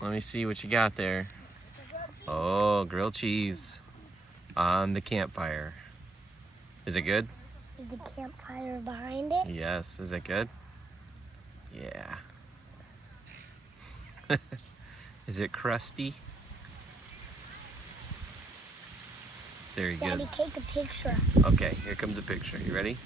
Let me see what you got there. Oh, grilled cheese on the campfire. Is it good? Is the campfire behind it? Yes. Is it good? Yeah. Is it crusty? Very good. Daddy, take a picture. Okay, here comes a picture. You ready?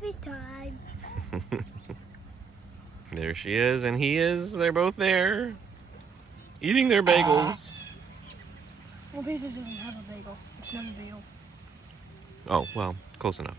Breakfast time. There she is, and he is. They're both there, eating their bagels. Well, Peter doesn't have a bagel. It's not a bagel. Oh, well, close enough.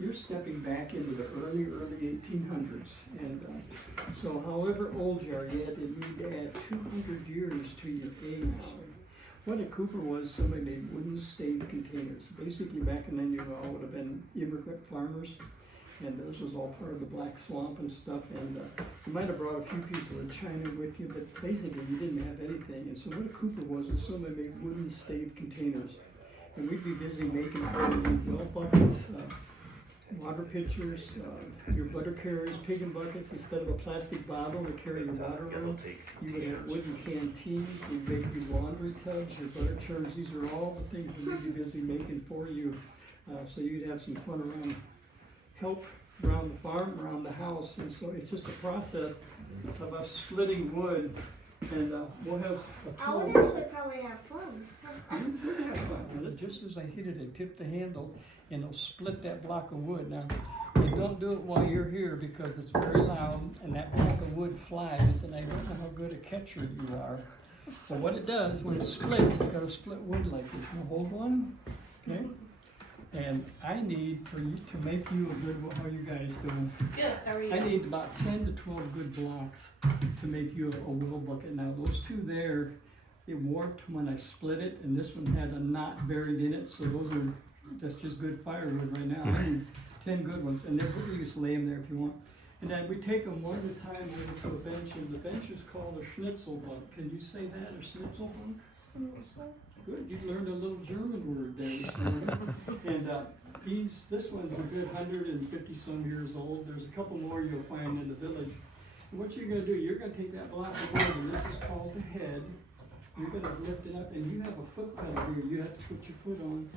You're stepping back into the early 1800s. And so however old you are, you need to add 200 years to your age. What a Cooper was, somebody made wooden stave containers. Basically, back then, you all would have been immigrant farmers. And this was all part of the Black Swamp and stuff. And you might have brought a few pieces of china with you, but basically, you didn't have anything. And so what a Cooper was is somebody made wooden stave containers. And we'd be busy making well buckets, water pitchers, your butter carriers, pig and buckets. Instead of a plastic bottle to carry your water around, you would have wooden canteens. We'd make your laundry tubs, your butter churns. These are all the things that we'd be busy making for you. So you'd have some fun around, help around the farm, around the house. And so it's just a process of us splitting wood. And we'll have a I would actually probably have fun. You would have fun. just as I hit it, I tip the handle, and it'll split that block of wood. Now, you don't do it while you're here because it's very loud, and that block of wood flies, and I don't know how good a catcher you are. But what it does, when it splits, it's got to split wood like this. You hold one, okay? And I need for you to make you a good, how are you guys doing? Good, how are you? I need about 10 to 12 good blocks to make you a well bucket. Now those two there, it warped when I split it, and this one had a knot buried in it, so that's just good firewood right now. I need 10 good ones, and you just lay them there if you want. And then we take them one at a time over to a bench, and the bench is called a schnitzel bunk. Can you say that, a schnitzel bunk? Good, you learned a little German word there this morning. And this one's a good 150 some years old. There's a couple more you'll find in the village. And what you're gonna do, you're gonna take that block of wood, and this is called the head. You're gonna lift it up, and you have a foot pedal here. You have to put your foot on,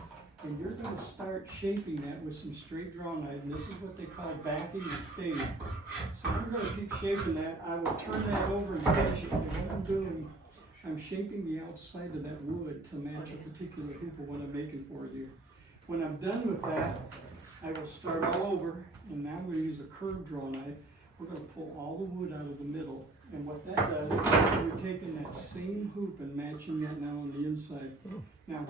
and you're gonna start shaping that with some straight draw knife. And this is what they call backing and staying. So I'm gonna keep shaping that. I will turn that over and catch it. And what I'm doing, I'm shaping the outside of that wood to match a particular hoop of what I'm making for you. When I'm done with that, I will start all over, and now I'm going to use a curved draw knife. We're going to pull all the wood out of the middle, and what that does is you're taking that same hoop and matching that now on the inside. Now,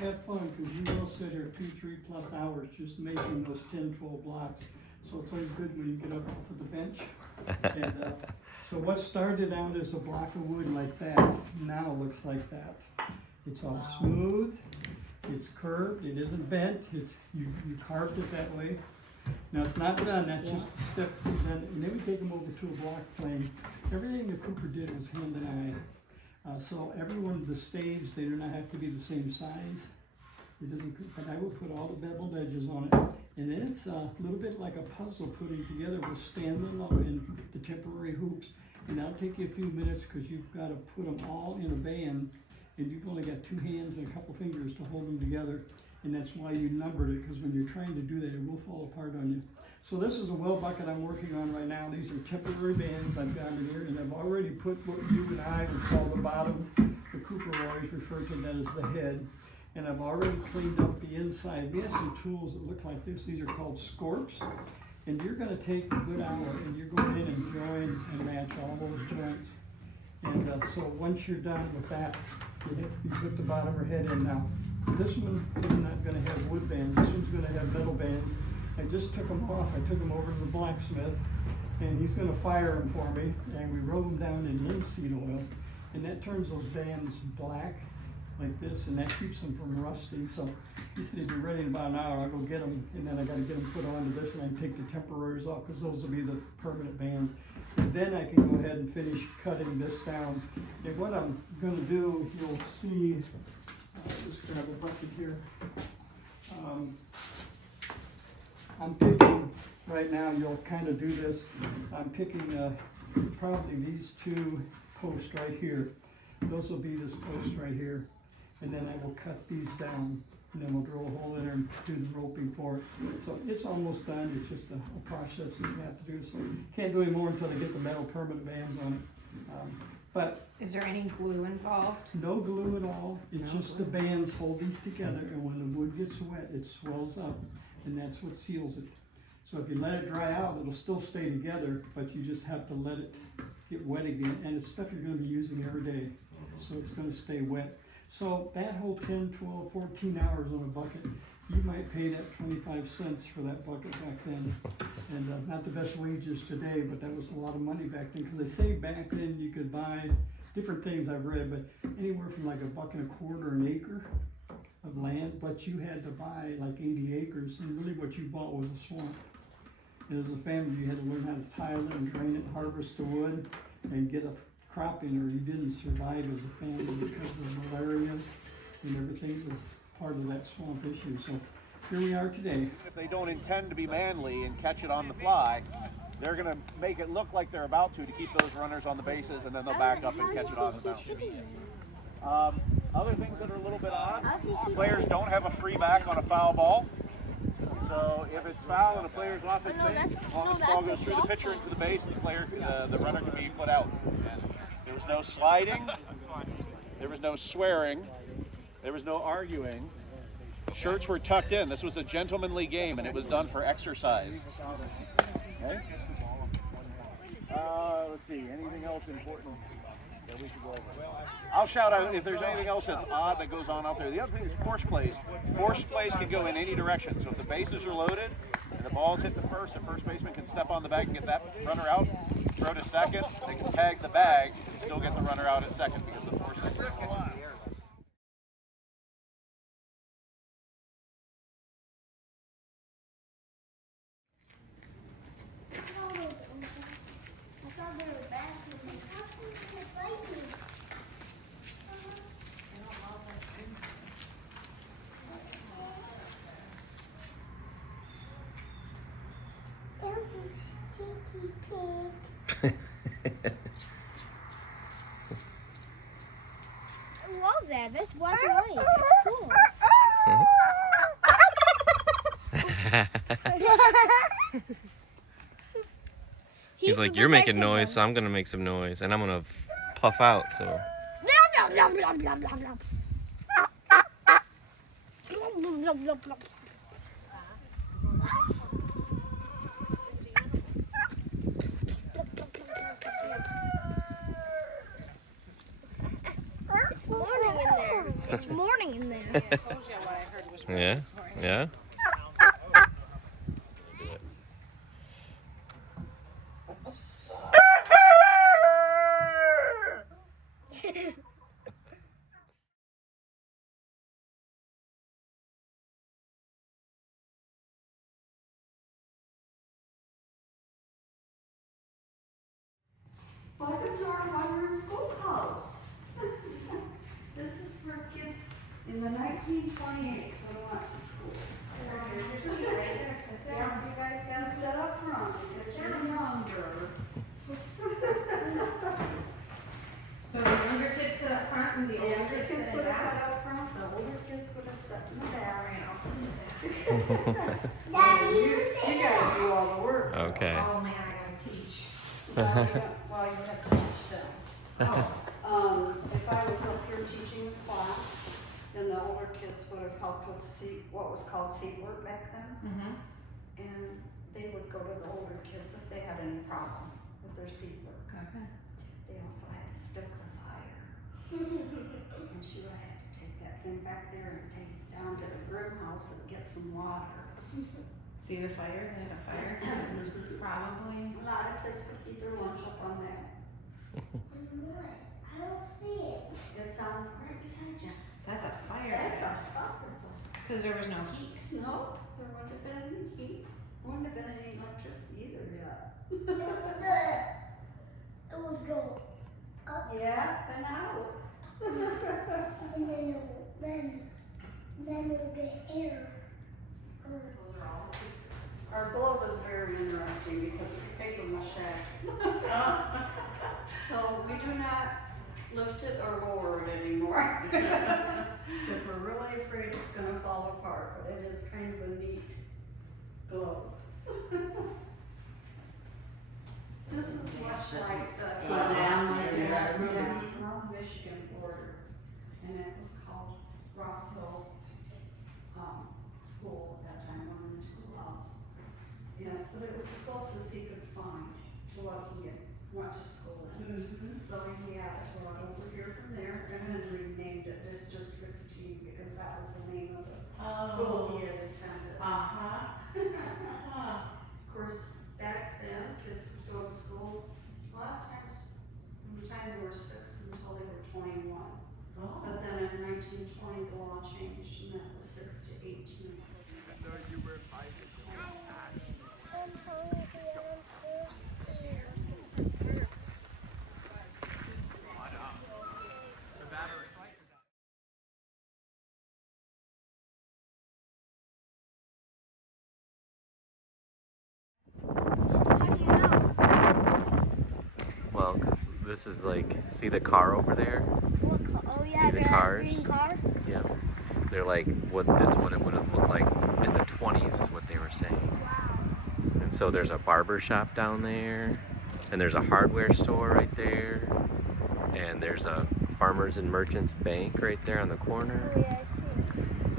have fun, because you will sit here 2-3+ hours just making those 10-12 blocks. So it's always good when you get up off of the bench. And, so what started out as a block of wood like that, now looks like that. It's all smooth, it's curved, it isn't bent, you carved it that way. Now it's not done, that's just a step done. And then we take them over to a block plane. Everything the Cooper did was hand and eye. So every one of the staves, they do not have to be the same size. It doesn't, but I will put all the beveled edges on it. And then it's a little bit like a puzzle putting together. We'll stand them up in the temporary hoops. And that'll take you a few minutes because you've got to put them all in a band. And you've only got 2 hands and a couple fingers to hold them together. And that's why you numbered it, because when you're trying to do that, it will fall apart on you. So this is a well bucket I'm working on right now. These are temporary bands I've got in here. And I've already put what you and I would call the bottom. The Cooper always referred to that as the head. And I've already cleaned up the inside. We have some tools that look like this. These are called scorps. And you're going to take a good hour and you're going in and join and match all those joints. And so once you're done with that, you put the bottom or head in now. This one is not going to have wood bands. This one's going to have metal bands. I just took them off. I took them over to the blacksmith, and he's going to fire them for me. And we rub them down in linseed oil, and that turns those bands black like this, and that keeps them from rusting. So he said he'd be ready in about an hour. I'll go get them, and then I got to get them put onto this, and I can take the temporaries off because those will be the permanent bands. And then I can go ahead and finish cutting this down. And what I'm going to do, you'll see, just grab a bucket here. I'm picking, right now you'll kind of do this, I'm picking probably these 2 posts right here. Those will be this post right here. And then I will cut these down, and then we'll drill a hole in there and do the roping for it. So it's almost done. It's just a process that you have to do. So can't do any more until I get the metal permanent bands on it. But is there any glue involved? no glue at all. It's just the bands hold these together, and when the wood gets wet, it swells up, and that's what seals it. So if you let it dry out, it'll still stay together, but you just have to let it get wet again. And it's stuff you're going to be using every day, so it's going to stay wet. So that whole 10, 12, 14 hours on a bucket, you might pay that 25 cents for that bucket back then. And not the best wages today, but that was a lot of money back then. Because they say back then you could buy different things I've read, but anywhere from like $1.25 an acre of land, but you had to buy like 80 acres, and really what you bought was a swamp. And as a family, you had to learn how to tile it and drain it, harvest the wood, and get a crop in, or you didn't survive as a family because of malaria and everything was part of that swamp issue. So here we are today. If they don't intend to be manly and catch it on the fly, they're going to make it look like they're about to keep those runners on the bases, and then they'll back up and catch it on the mound. Other things that are a little bit odd, players don't have a free back on a foul ball. So if it's foul and a player's off his base, as long as the ball goes through the pitcher into the base, the runner can be put out. There was no sliding, there was no swearing, there was no arguing, Shirts were tucked in. This was a gentlemanly game, and it was done for exercise. Okay. Let's see. Anything else important that we should go over? I'll shout out if there's anything else that's odd that goes on out there. The other thing is force plays. Force plays can go in any direction. So if the bases are loaded and the ball's hit the first baseman can step on the bag and get that runner out, throw to second. They can tag the bag and still get the runner out at second because the force is still in the air. I love that. That's black and white. That's cool. He's like, you're making noise, so I'm gonna make some noise, and I'm gonna puff out. So. It's morning in there. It's morning in there. I told you what I heard was Yeah. this morning. Yeah. Welcome to our one-room schoolhouse. This is for kids in the 1928s when we went to school. Yeah, you guys gotta sit up front, because you're younger. So the younger kids sit up front and the The older younger kids kids sit would in have sat back? up front, the older kids would have sat in the back. Alright, I'll sit in the back. Daddy, You gotta do all the work. Okay. Oh man, I gotta teach. Well, you have to teach them. If I was up here teaching a class, then the older kids would have helped with what was called seat work back then. Mm-hmm. And they would go to the older kids if they had any problem with their seat work. Okay. They also had to stoke the fire. And she would have to take that thing back there and take it down to the groom house and get some water. See the fire? They had a fire? Probably. A lot of kids would eat their lunch up on that. I don't see it. It sounds right beside you. That's a fire. That's a fireplace. Because there was no heat. No, there wouldn't have been any heat. Wouldn't have been any electricity either yet. It would go up Yeah, and out. and then it would get air. Our globe is very interesting because it's paper mache. So we do not lift it or lower it anymore. Because we're really afraid it's gonna fall apart, but it is kind of a neat globe. This is much like the Michigan border, and it was called Rossville School at that time, one in the schoolhouse. Yeah, but it was the closest he could find to what he had went to school in. So he had it brought over here from there, and then renamed it District 16 because that was the name of the school he had attended. Of course, back then, kids would go to school, a lot of times, from the time they were 6 until they were 21. But then in 1920, the law changed, and that was 6 to 18. Well, because this is like, see the car over there? What car? Oh yeah, See the that cars? green car. Yeah. They're like, that's what it would have looked like in the 20s is what they were saying. Wow. And so there's a barber shop down there, and there's a hardware store right there, and there's a Farmers and Merchants Bank right there on the corner. Oh yeah, I see it.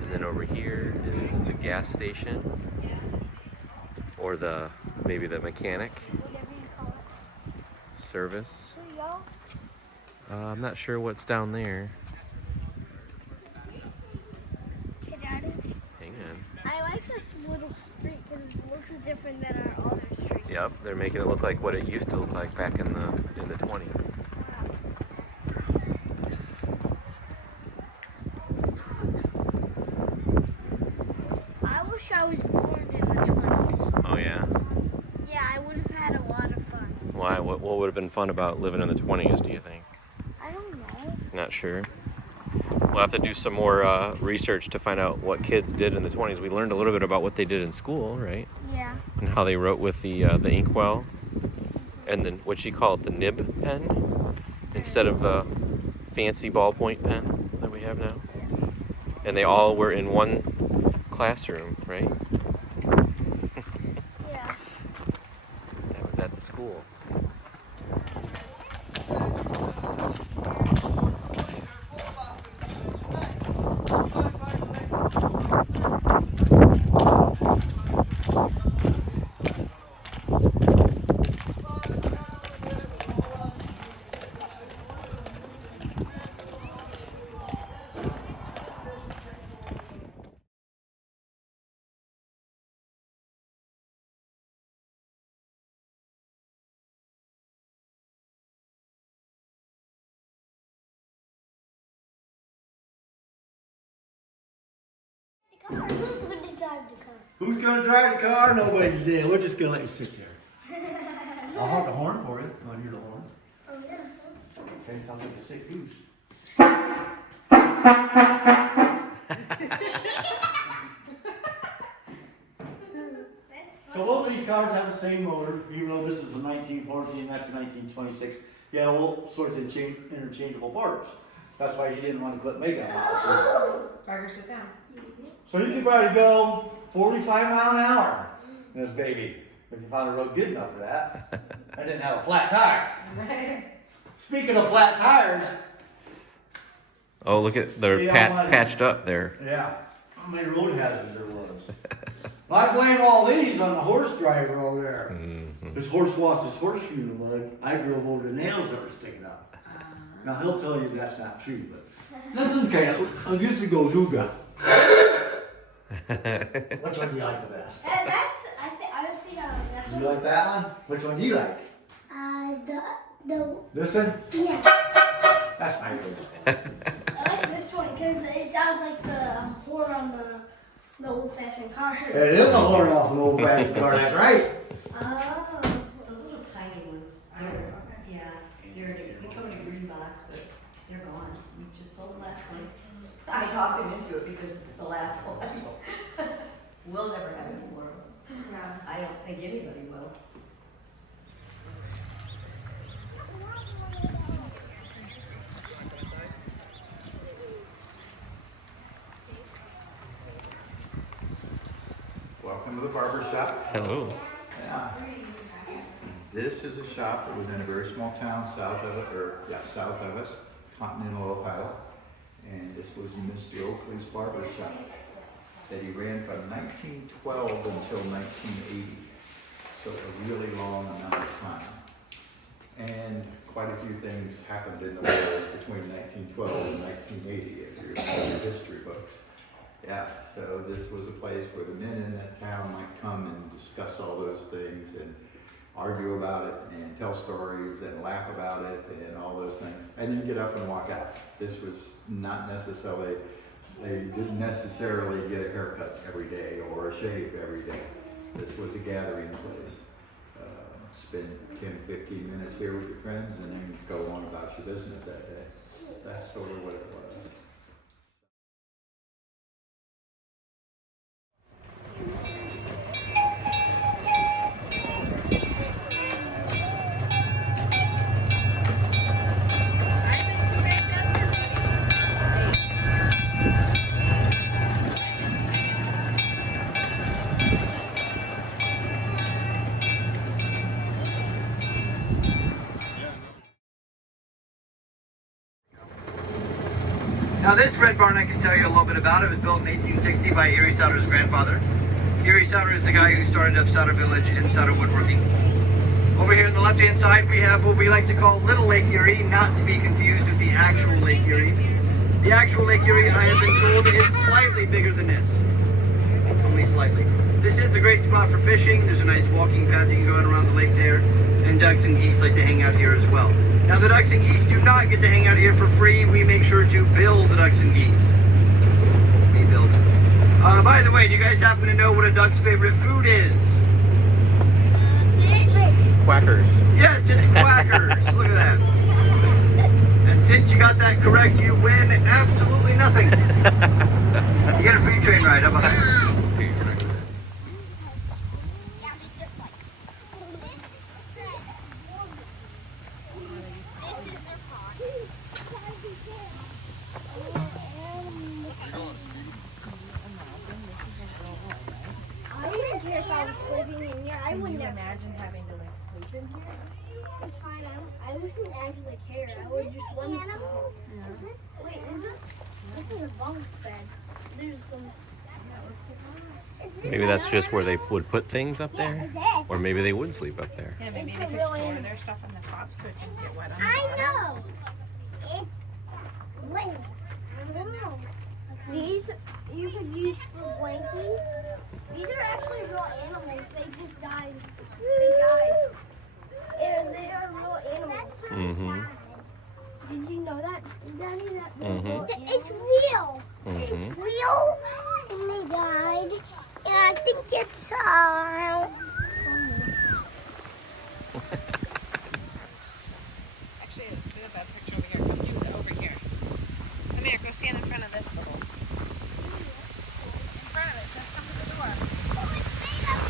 And then over here is the gas station, or maybe the mechanic Whatever you call it. service. Here you go. I'm not sure what's down there. Hey, Daddy. Hang on. I like this little street because it looks different than our other streets. Yep, they're making it look like what it used to look like back in the 20s. I wish I was born in the 20s. Oh yeah? Yeah, I would have had a lot of fun. Why? What would have been fun about living in the 20s, do you think? I don't know. Not sure. We'll have to do some more research to find out what kids did in the 20s. We learned a little bit about what they did in school, right? Yeah. And how they wrote with the inkwell, and then what she called the nib pen instead of the fancy ballpoint pen that we have now. And they all were in one classroom, right? Yeah. That was at the school. Who's going to drive the car? Who's gonna drive the car? Nobody today. We're just gonna let you sit there. I'll honk the horn for you. You wanna hear the horn? Oh, yeah. Okay, sounds like a sick goose. So both of these cars have the same motor, even though this is a 1914 and that's a 1926. You have all sorts of interchangeable parts. That's why you didn't want to put makeup on it. Parker, sit down. So you could probably go 45 miles an hour in this baby if you found a road good enough for that. I didn't have a flat tire. Speaking of flat tires, Oh, look at they're See, I'm like- patched up there. yeah, how many road hazards there was. Well, I blame all these on the horse driver over there. This horse lost his horseshoe in the mud. I drove over the nails that were sticking up. Now he'll tell you that's not true, but this one's kind of, I guess it goes ooga. Which one do you like the best? I think I like that You like that one? Which one do you like? This one? Yeah. That's my favorite. I like this one because it sounds like the horn on the old-fashioned car. It is a horn off an old fashioned car, that's right. Oh. Those little tiny ones, yeah, they come in a green box, but they're gone. We just sold the last one. I talked him into it because it's the last one. We'll never have any more. I don't think anybody will. Welcome to the barber shop. Hello. Yeah. This is a shop that was in a very small town south of us, Continental, Ohio. And this was Mr. Oakley's barber shop that he ran from 1912 until 1980. So a really long amount of time. And quite a few things happened in the world between 1912 and 1980 if you remember your history books. Yeah, so this was a place where the men in that town might come and discuss all those things and argue about it and tell stories and laugh about it and all those things, and then get up and walk out. This was not necessarily, they didn't necessarily get a haircut every day or a shave every day. This was a gathering place. Spend 10, 15 minutes here with your friends and then go on about your business that day. That's sort of what it was. barn, I can tell you a little bit about it. It was built in 1860 by Erie Sauder's grandfather. Erie Sauder is the guy who started up Sauder Village and Sauder Woodworking. Over here on the left-hand side, we have what we like to call Little Lake Erie, not to be confused with the actual Lake Erie. The actual Lake Erie, I have been told, is slightly bigger than this. Only slightly. This is a great spot for fishing. There's a nice walking path you can go around the lake there. And ducks and geese like to hang out here as well. Now the ducks and geese do not get to hang out here for free. We make sure to build the ducks and geese. We build them. By the way, do you guys happen to know what a duck's favorite food is? Quackers. Yes, it's quackers. Look at that. And since you got that correct, you win absolutely nothing. You get a free train ride. How about that? I wouldn't imagine having to like sleep in here? It's fine. I wouldn't actually care. I would just want to sleep. Wait, this is a bunk bed. There's some. Maybe that's just where they would put things up there, or maybe they would sleep up there. Yeah, maybe they could store their stuff on the top so it didn't get wet on the I bottom. know. It's wait. I don't know. These you could use for blankies. These are actually real animals. They just died. They died. And they are real animals. Mm-hmm. Did you know that, Danny? That they're Mhm. real animals? It's real. Mhm. It's real. And they died. And I think it's Actually, do a bad picture over here. Come do it over here. Come here, go stand in front of this little. In front of it, says come to the door. Oh, it's made of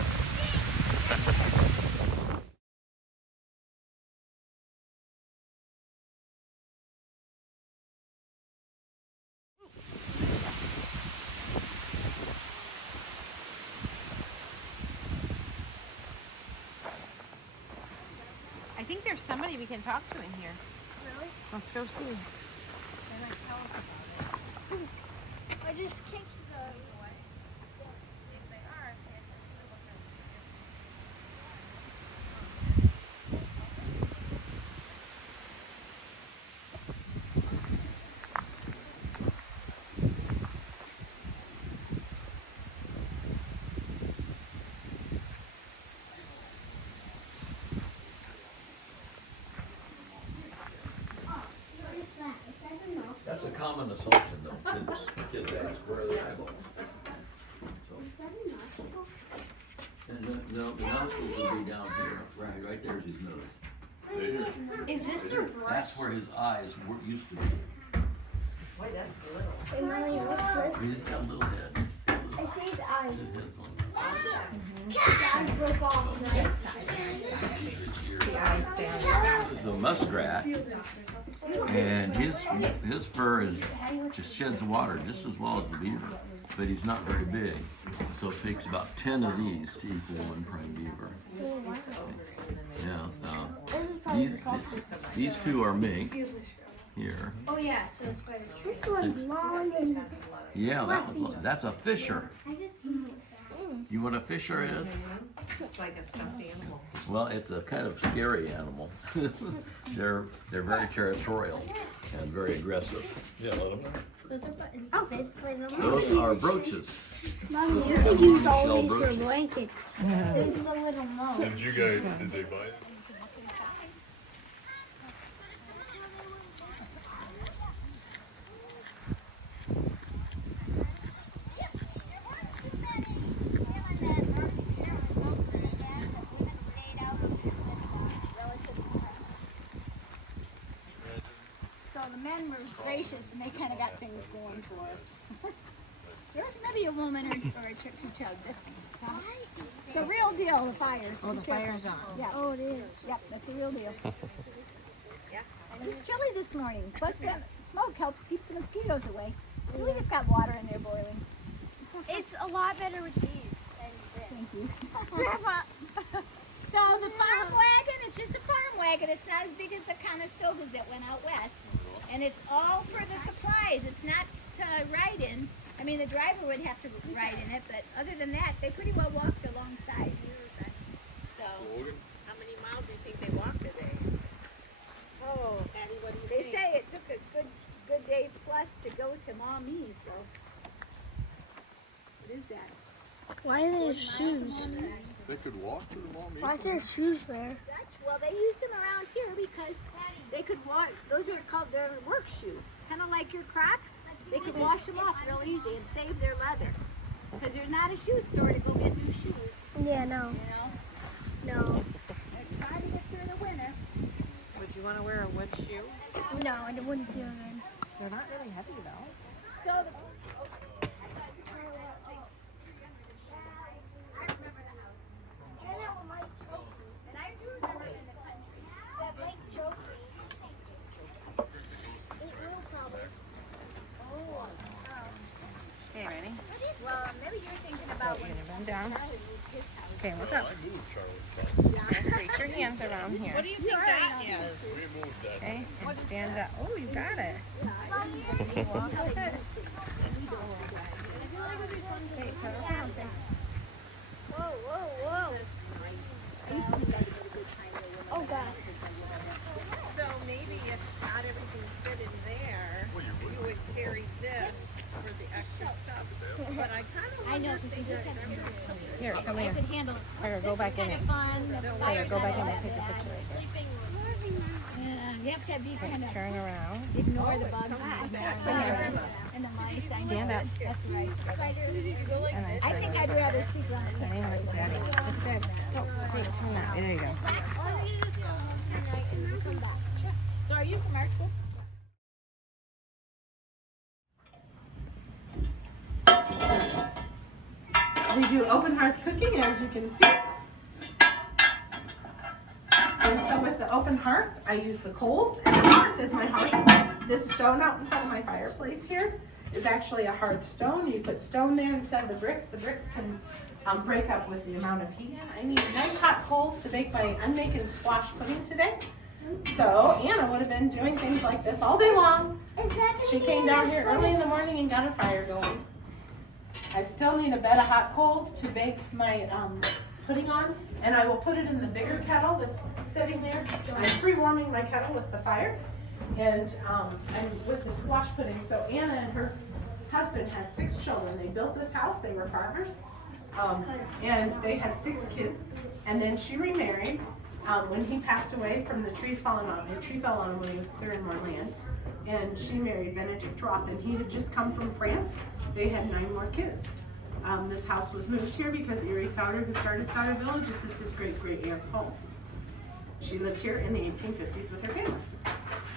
I think there's somebody we can talk to in here. Really? Let's go see. They might tell us about it. I just kicked the. That's a common assumption though, kids ask where are the eyeballs? So, and no, the nostrils will be down here, right there's his nose. Is this the That's where his eyes used to be. Boy, that's little. And Mommy, what's this? He's got a little head. I see his eyes. His head's on. His eyes broke off, right? The eyes down. It's a muskrat, and his fur is just sheds water just as well as the beaver, but he's not very big. So it takes about 10 of these to equal one prime beaver. Yeah. These two are mink here. Oh yeah, so it's better. This one's long and. Yeah, that's a fisher. You know what a fisher is? It's like a stuffed animal. Well, it's a kind of scary animal. They're very territorial and very aggressive. Yeah, let them know. Oh, this play them. Those are brooches. Mommy, you could use all Shell these for brooches. blankets. There's the little nose. Did you guys, did they buy it? So the men were gracious and they kind of got things going for us. There was maybe a woman or a chick who chugged it. It's the real deal, the fires. Oh, the fire's on. Yeah. Oh, it is. Yep, that's the real deal. It's chilly this morning. Plus the smoke helps keep the mosquitoes away. We just got water in there boiling. It's a lot better with these than this. Thank you. Grandma. So the farm wagon, it's just a farm wagon. It's not as big as the Conestogas that went out west. And it's all for the supplies. It's not to ride in. I mean, the driver would have to ride in it, but other than that, they pretty well walked alongside. So, How many miles do you think they walked today? Oh, Patty, what do you they think? say it took a good day plus to go to Maumee, so. What is that? Why are there shoes? They could walk to the mall. Why is there shoes there? Well, they used them around here because they could wash, those are called their work shoe. Kind of like your Crocs. They could wash them off real easy and save their leather. Because there's not a shoe store to go get new shoes, Yeah, no. you know. No. They're trying to get through the winter. Would you want to wear a wood shoe? No, I wouldn't feel good. They're not really heavy though. So the and I do remember in the country that Lake Joker. Okay, ready? Well, maybe you're thinking about when You're gonna bend down. Charlie moved his house. Okay, look up. I moved Charlotte. Reach your hands around here. What do you think that is? We moved that. Okay, and stand up. Oh, you got it. Okay, Whoa, whoa, whoa. Oh, God. so maybe if not everything fit in there, you would carry this for the extra stuff. But I kind of I know, wonder if because they you just did have to Here, come here. could handle it. Here, go back in it. Fun. Here, go back in and take a picture right there. Yeah, you have to be kind of Turn around. ignore the bugs and the mice. I know. Stand up. That's right. And then I turn think this I'd way. rather keep running. Turn in like daddy. That's good. Oh, wait, turn that. There you go. So are you from art school? We do open hearth cooking, as you can see. And so with the open hearth, I use the coals, and the hearth is my hearth. This stone out in front of my fireplace here is actually a hard stone. You put stone there instead of the bricks. The bricks can break up with the amount of heat. I need nice hot coals to bake my, I'm making squash pudding today. So Anna would have been doing things like this all day long. She came down here early in the morning and got a fire going. I still need a bed of hot coals to bake my pudding on, and I will put it in the bigger kettle that's sitting there. I'm pre-warming my kettle with the fire, and with the squash pudding. So Anna and her husband had 6 children. They built this house. They were farmers, and they had 6 kids. And then she remarried when he passed away from the trees falling on him. A tree fell on him when he was clearing more land. And she married Benedict Roth, and he had just come from France. They had 9 more kids. This house was moved here because Erie Sauder, who started Sauder Village, this is his great-great-aunt's home. She lived here in the 1850s with her family.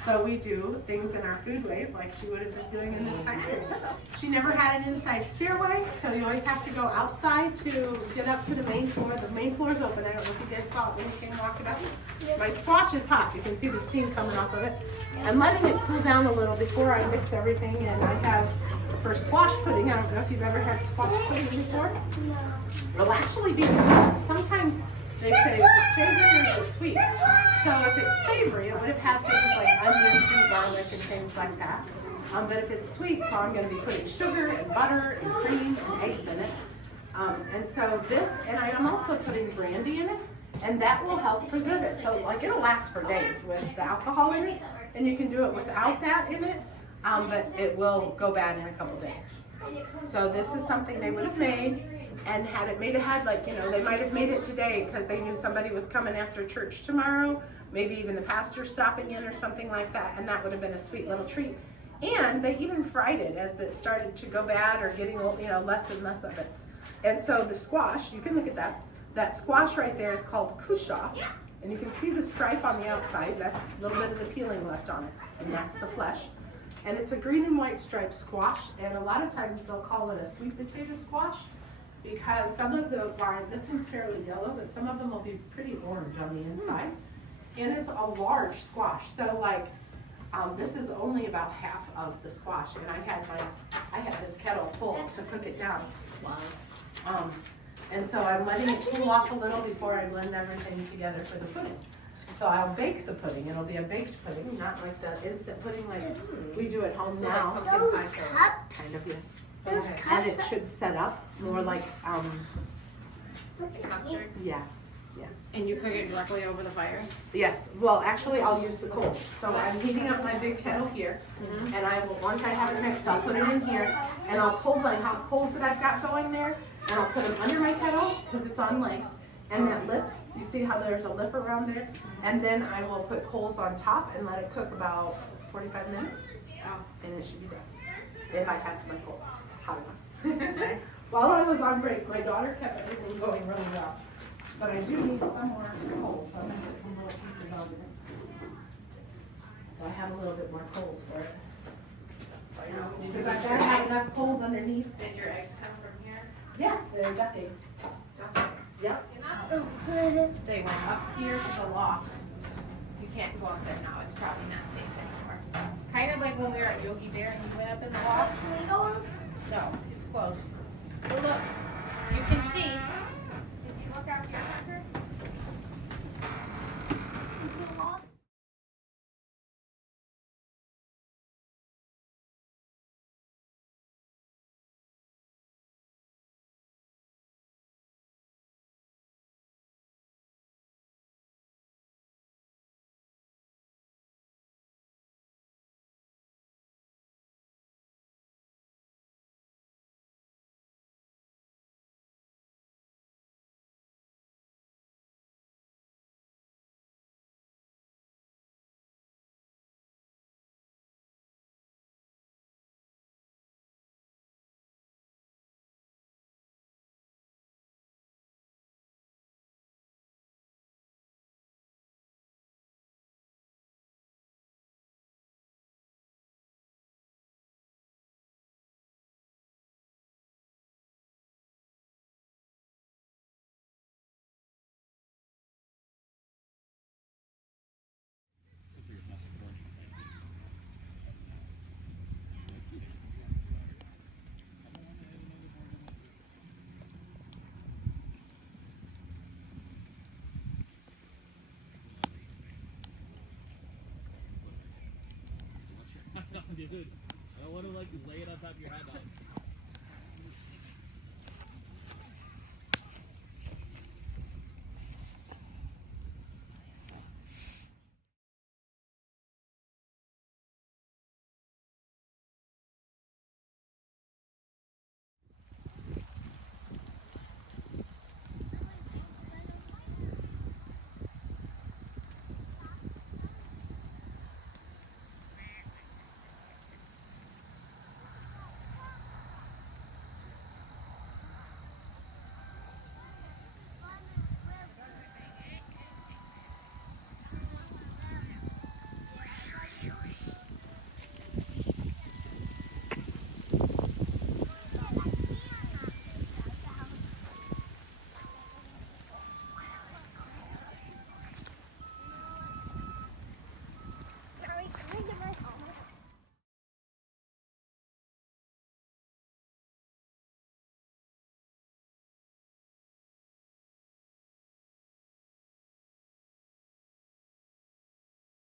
So we do things in our foodways like she would have been doing in this time period. She never had an inside stairway, so you always have to go outside to get up to the main floor. The main floor is open. I don't know if you guys saw it when you came walking up. My squash is hot. You can see the steam coming off of it. I'm letting it cool down a little before I mix everything, and I have for squash pudding. I don't know if you've ever had squash pudding before. It'll actually be sweet. Sometimes they say, is it savory or is it sweet? So if it's savory, it would have had things like onions and garlic and things like that. But if it's sweet, so I'm going to be putting sugar and butter and cream and eggs in it. And so this, and I am also putting brandy in it, and that will help preserve it. So like it'll last for days with the alcohol in it, and you can do it without that in it, but it will go bad in a couple days. So this is something they would have made. And had it made ahead, like, you know, they might have made it today because they knew somebody was coming after church tomorrow, maybe even the pastor stopping in or something like that, and that would have been a sweet little treat. And they even fried it as it started to go bad or getting, you know, less and less of it. And so the squash, you can look at that. That squash right there is called cushaw, and you can see the stripe on the outside. That's a little bit of the peeling left on it, and that's the flesh. And it's a green and white striped squash, and a lot of times they'll call it a sweet potato squash, because some of the this one's fairly yellow, but some of them will be pretty orange on the inside. And it's a large squash. So like, this is only about half of the squash, and I had this kettle full to cook it down. And so I'm letting it cool off a little before I blend everything together for the pudding. So I'll bake the pudding. It'll be a baked pudding, not like the instant pudding like we do at home now. Those cups. Kind of, yes. Those And cups. it should set up more like, What's it Custard. yeah. And you cook it directly over the fire? Yes, well, actually, I'll use the coals. So I'm heating up my big kettle here, and I will, once I have it mixed, I'll put it in here, and I'll pull my hot coals that I've got going there, and I'll put them under my kettle, because it's on legs, and that lip, you see how there's a lip around there? And then I will put coals on top and let it cook about 45 minutes, and it should be done. If I have my coals hot enough. While I was on break, my daughter kept everything going really well. But I do need some more coals, so I'm gonna get some little pieces of it. So I have a little bit more coals for it. Because I've got to have enough coals underneath. Did your eggs come from here? Yes, they're duck eggs. Yep. They went up here to the loft. You can't go up there now, it's probably not safe anymore. Kind of like when we were at Yogi Bear and you went up in the loft. Can we go? No, it's closed. But look, you can see, if you look out here, Tucker, Is it lost? Good.